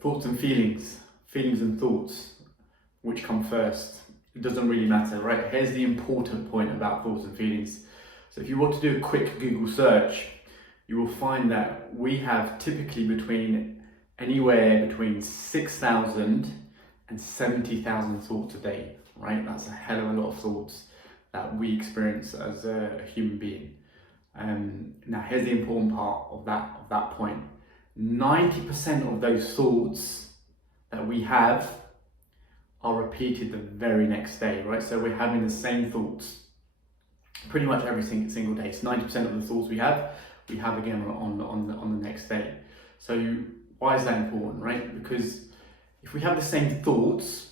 thoughts and feelings and thoughts, which come first? It doesn't really matter, right? Here's the important point about thoughts and feelings. So if you want to do a quick Google search, you will find that we have typically anywhere between 6,000 and 70,000 thoughts a day, right? That's a hell of a lot of thoughts that we experience as a human being. Now here's the important part of that point. 90% of those thoughts that we have are repeated the very next day, right? So we're having the same thoughts pretty much every single day. So 90% of the thoughts we have again on the next day. So why is that important, right? Because if we have the same thoughts,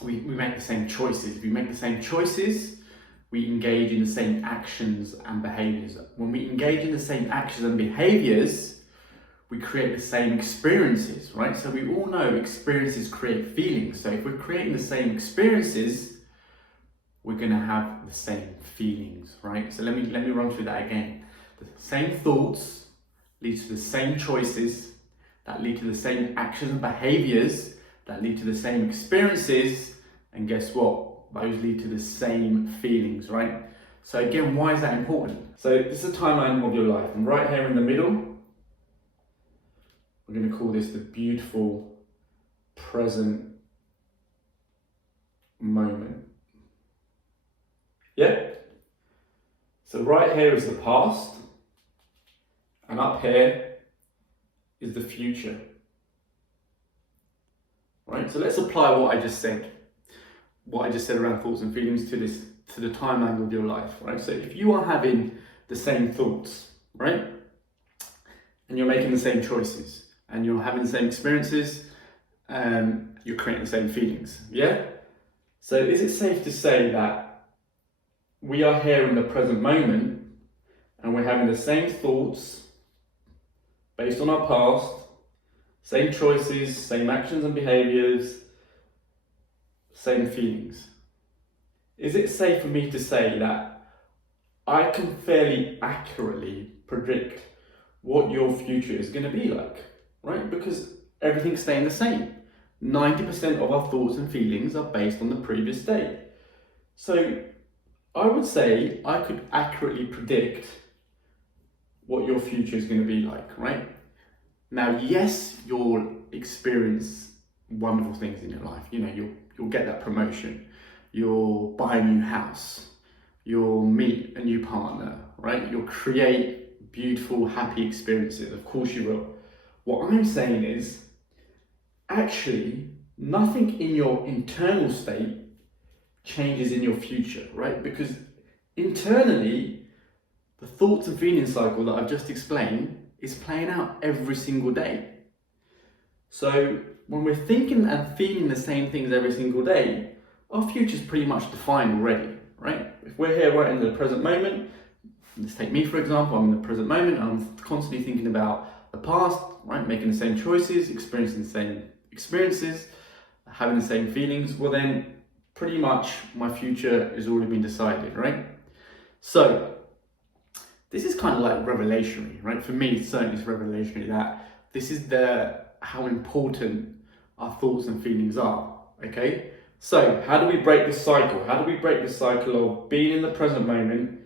we make the same choices. If we make the same choices, we engage in the same actions and behaviors. When we engage in the same actions and behaviors, we create the same experiences, right? So we all know experiences create feelings. So if we're creating the same experiences, we're gonna have the same feelings, right? So let me run through that again. The same thoughts lead to the same choices that lead to the same actions and behaviors that lead to the same experiences, and guess what? Those lead to the same feelings, right? So again, why is that important? So this is a timeline of your life, and right here in the middle, we're going to call this the beautiful present moment. Yeah? So right here is the past, and up here is the future. Right? So let's apply what I just said around thoughts and feelings to the timeline of your life, right? So if you are having the same thoughts, right? And you're making the same choices, and you're having the same experiences, you're creating the same feelings, yeah? So is it safe to say that we are here in the present moment and we're having the same thoughts based on our past, same choices, same actions and behaviors, same feelings? Is it safe for me to say that I can fairly accurately predict what your future is going to be like, right? Because everything's staying the same. 90% of our thoughts and feelings are based on the previous day. So I would say I could accurately predict what your future is going to be like, right? Now, yes, you'll experience wonderful things in your life. You know, you'll get that promotion, you'll buy a new house, you'll meet a new partner, right? You'll create beautiful, happy experiences. Of course you will. What I'm saying is, actually, nothing in your internal state changes in your future, right? Because internally, the thoughts and feeling cycle that I've just explained is playing out every single day. So when we're thinking and feeling the same things every single day, our future's pretty much defined already, right? If we're here right in the present moment, let's take me for example, I'm in the present moment, I'm constantly thinking about the past, right? Making the same choices, experiencing the same experiences, having the same feelings, well then pretty much my future has already been decided, right? So this is kind of like revelatory, right? For me, certainly it's revelatory that this is how important our thoughts and feelings are, okay? So how do we break this cycle? How do we break the cycle of being in the present moment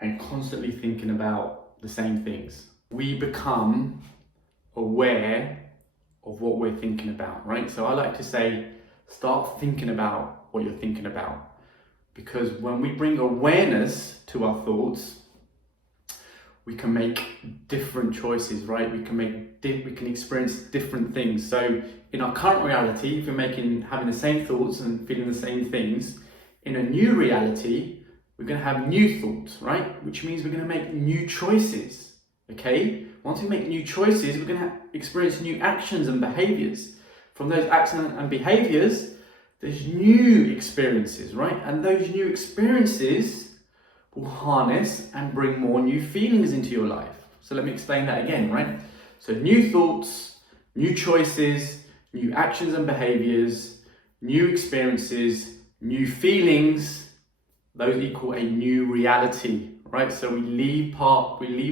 and constantly thinking about the same things? We become aware of what we're thinking about, right? So I like to say, start thinking about what you're thinking about. Because when we bring awareness to our thoughts, we can make different choices, right? We can experience different things. So in our current reality, if we're having the same thoughts and feeling the same things, in a new reality, we're going to have new thoughts, right? Which means we're going to make new choices, okay? Once we make new choices, we're going to experience new actions and behaviors. From those actions and behaviors, there's new experiences, right? And those new experiences will harness and bring more new feelings into your life. So let me explain that again, right? So new thoughts, new choices, new actions and behaviors, new experiences, new feelings, those equal a new reality, right? So we leave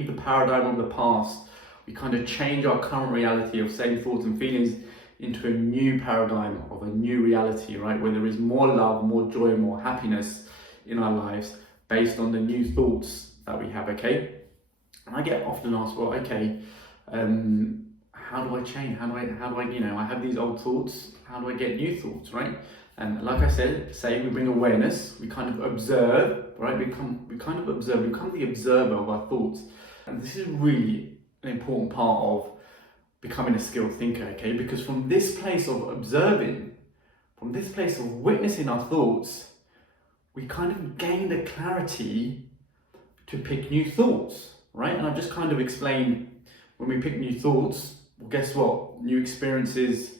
the paradigm of the past. we kind of change our current reality of same thoughts and feelings into a new paradigm of a new reality, right? Where there is more love, more joy, more happiness in our lives based on the new thoughts that we have, okay? And I get often asked, well, okay, how do I change? How do I, you know, I have these old thoughts, how do I get new thoughts, right? And like I said, say we bring awareness, we kind of observe, right? We become the observer of our thoughts. And this is really an important part of becoming a skilled thinker, okay? Because from this place of observing, from this place of witnessing our thoughts, we kind of gain the clarity to pick new thoughts, right? And I've just kind of explained when we pick new thoughts, well, guess what? New experiences,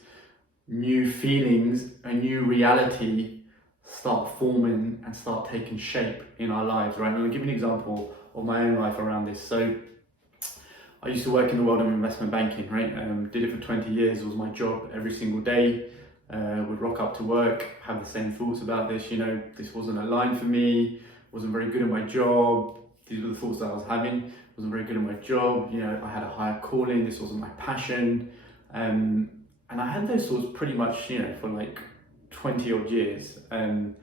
new feelings, a new reality start forming and start taking shape in our lives, right? And I'll give you an example of my own life around this. So I used to work in the world of investment banking, right? Did it for 20 years, it was my job every single day. Would rock up to work, have the same thoughts about this, you know, this wasn't aligned for me, wasn't very good at my job. These were the thoughts that I was having, wasn't very good at my job, you know, I had a higher calling, this wasn't my passion. And I had those thoughts pretty much, you know, for like 20 odd years. And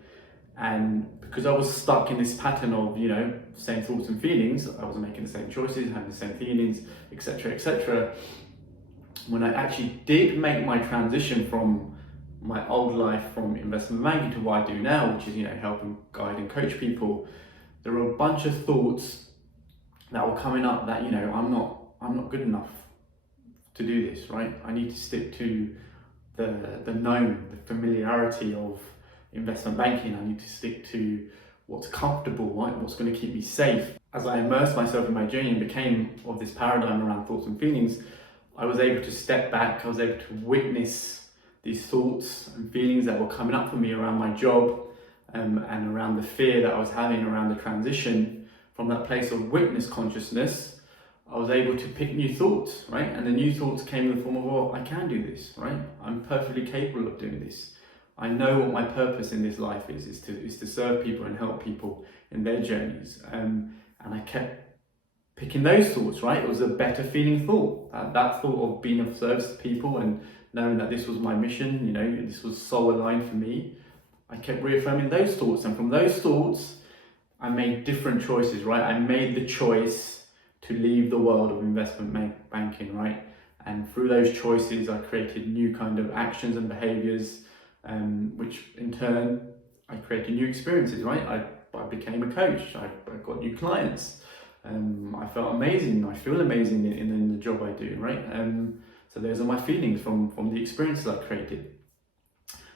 because I was stuck in this pattern of, you know, same thoughts and feelings, I wasn't making the same choices, having the same feelings, etc., etc. When I actually did make my transition from my old life from investment banking to what I do now, which is, you know, help and guide and coach people, there were a bunch of thoughts that were coming up that, you know, I'm not good enough to do this, right? I need to stick to the known, the familiarity of investment banking. I need to stick to what's comfortable, right? What's going to keep me safe. As I immersed myself in my journey and became of this paradigm around thoughts and feelings, I was able to step back, I was able to witness these thoughts and feelings that were coming up for me around my job, and around the fear that I was having around the transition. From that place of witness consciousness, I was able to pick new thoughts, right? And the new thoughts came in the form of, well, I can do this, right? I'm perfectly capable of doing this. I know what my purpose in this life is to serve people and help people in their journeys. And I kept picking those thoughts, right? It was a better feeling thought. That thought of being of service to people and knowing that this was my mission, you know, this was soul aligned for me. I kept reaffirming those thoughts, and from those thoughts, I made different choices, right? I made the choice to leave the world of investment banking, right? And through those choices, I created new kind of actions and behaviors, which in turn, I created new experiences, right? I became a coach, I got new clients. I felt amazing, I feel amazing in the job I do, right? So those are my feelings from the experiences I created.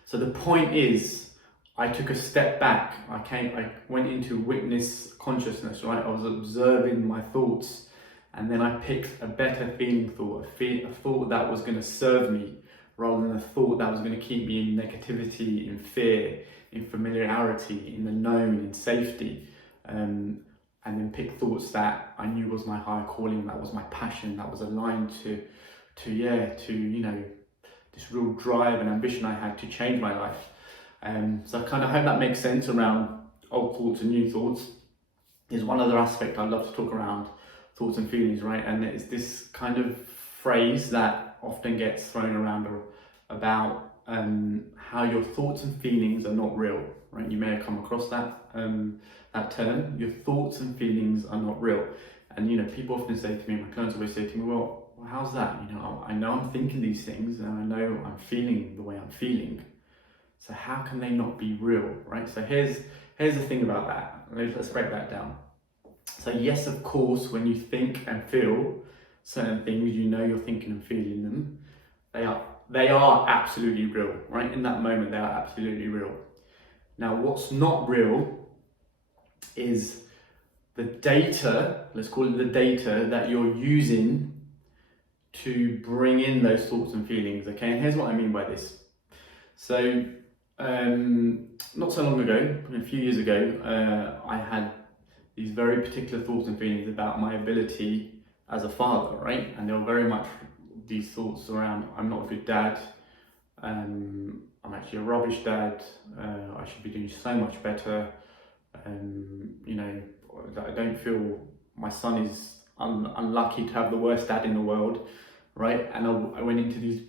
So the point is, I took a step back. I went into witness consciousness, right? I was observing my thoughts, and then I picked a better feeling thought, a thought that was going to serve me, rather than a thought that was going to keep me in negativity, in fear, in familiarity, in the known, in safety. And then pick thoughts that I knew was my higher calling, that was my passion, that was aligned to you know, this real drive and ambition I had to change my life. So I kind of hope that makes sense around old thoughts and new thoughts. There's one other aspect I'd love to talk around thoughts and feelings, right? And it's this kind of phrase that often gets thrown around about how your thoughts and feelings are not real, right? You may have come across that term. Your thoughts and feelings are not real. And, you know, people often say to me, my clients always say to me, well, how's that? You know, I know I'm thinking these things and I know I'm feeling the way I'm feeling. So how can they not be real, right? So here's the thing about that. Let's break that down. So yes, of course, when you think and feel certain things, you know you're thinking and feeling them. They are absolutely real, right? In that moment, they are absolutely real. Now, what's not real is the data, let's call it the data that you're using to bring in those thoughts and feelings, okay? And here's what I mean by this. So, not so long ago, a few years ago, I had these very particular thoughts and feelings about my ability as a father, right? And they were very much these thoughts around, I'm not a good dad, I'm actually a rubbish dad, I should be doing so much better, you know, I don't feel my son is unlucky to have the worst dad in the world, right? And I went into these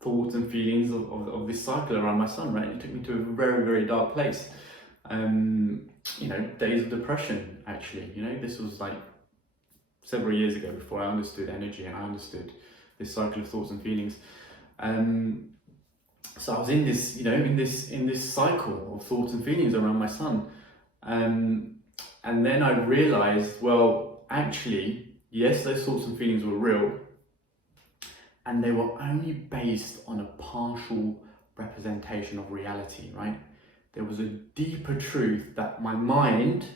thoughts and feelings of this cycle around my son, right? It took me to a very, very dark place. Days of depression, actually. This was like several years ago, before I understood energy and I understood this cycle of thoughts and feelings. So I was in this, in this cycle of thoughts and feelings around my son. And then I realized, well, actually, yes, those thoughts and feelings were real, and they were only based on a partial representation of reality, right? There was a deeper truth that my mind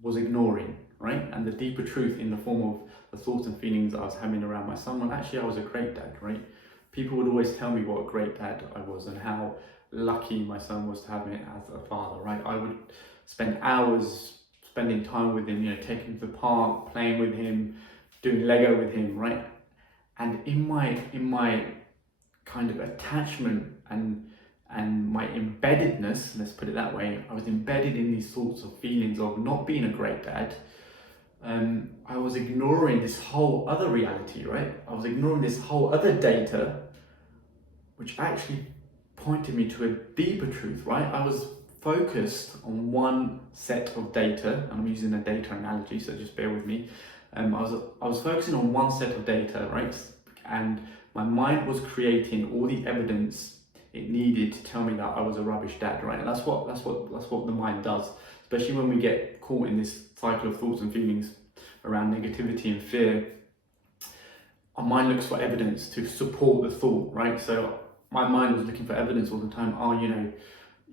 was ignoring, right? And the deeper truth in the form of the thoughts and feelings I was having around my son, well, actually I was a great dad, right? People would always tell me what a great dad I was and how lucky my son was to have me as a father, right? I would spend hours spending time with him, taking him to the park, playing with him, doing Lego with him, right? And in my kind of attachment and my embeddedness, let's put it that way, I was embedded in these sorts of feelings of not being a great dad. I was ignoring this whole other reality, right? I was ignoring this whole other data, which actually pointed me to a deeper truth, right? I was focused on one set of data. I'm using a data analogy, so just bear with me. I was focusing on one set of data, right? And my mind was creating all the evidence it needed to tell me that I was a rubbish dad, right? And that's what the mind does, especially when we get caught in this cycle of thoughts and feelings around negativity and fear. Our mind looks for evidence to support the thought, right? So my mind was looking for evidence all the time. Oh,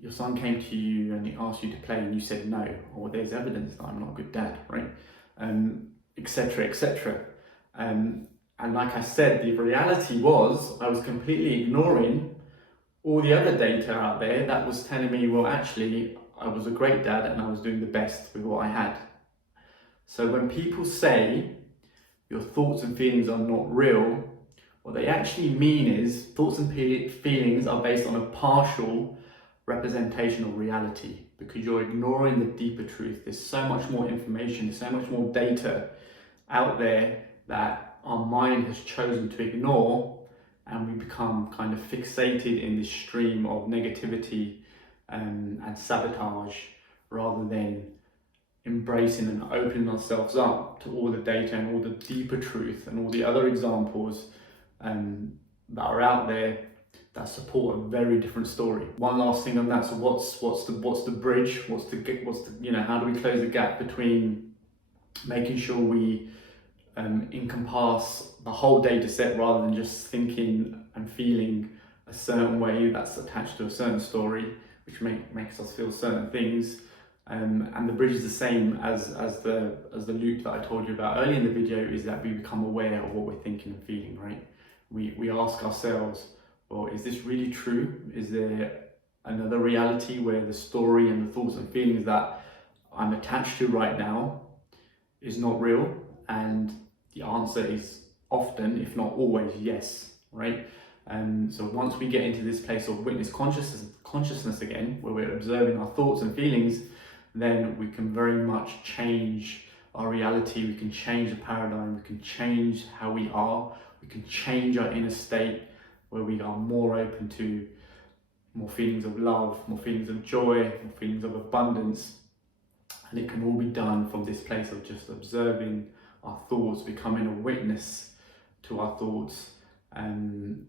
your son came to you and he asked you to play and you said no. Or there's evidence that I'm not a good dad, right? Etc., etc. And like I said, the reality was I was completely ignoring all the other data out there that was telling me, well, actually, I was a great dad and I was doing the best with what I had. So when people say your thoughts and feelings are not real, what they actually mean is thoughts and feelings are based on a partial representation of reality, because you're ignoring the deeper truth. There's so much more information, there's so much more data out there that our mind has chosen to ignore, and we become kind of fixated in this stream of negativity and sabotage, rather than embracing and opening ourselves up to all the data and all the deeper truth and all the other examples that are out there that support a very different story. One last thing on that. So what's the bridge? What's the how do we close the gap between making sure we encompass the whole data set rather than just thinking and feeling a certain way that's attached to a certain story, which makes us feel certain things. And the bridge is the same as the loop that I told you about earlier in the video, is that we become aware of what we're thinking and feeling, right? We ask ourselves, well, is this really true? Is there another reality where the story and the thoughts and feelings that I'm attached to right now is not real? And the answer is often, if not always, yes, right? And so once we get into this place of witness consciousness again, where we're observing our thoughts and feelings, then we can very much change our reality. We can change the paradigm, we can change how we are, we can change our inner state, where we are more open to more feelings of love, more feelings of joy, more feelings of abundance. And it can all be done from this place of just observing our thoughts, becoming a witness to our thoughts, and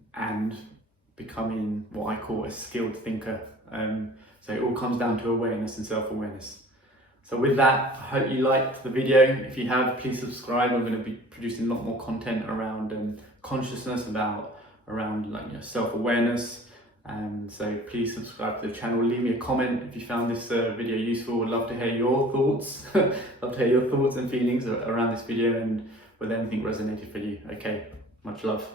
becoming what I call a skilled thinker. So it all comes down to awareness and self-awareness. So with that, I hope you liked the video. If you have, please subscribe. I'm going to be producing a lot more content around consciousness, around self-awareness. And so please subscribe to the channel. Leave me a comment if you found this video useful. I'd love to hear your thoughts. Love to hear your thoughts and feelings around this video, and whether anything resonated for you. Okay, much love.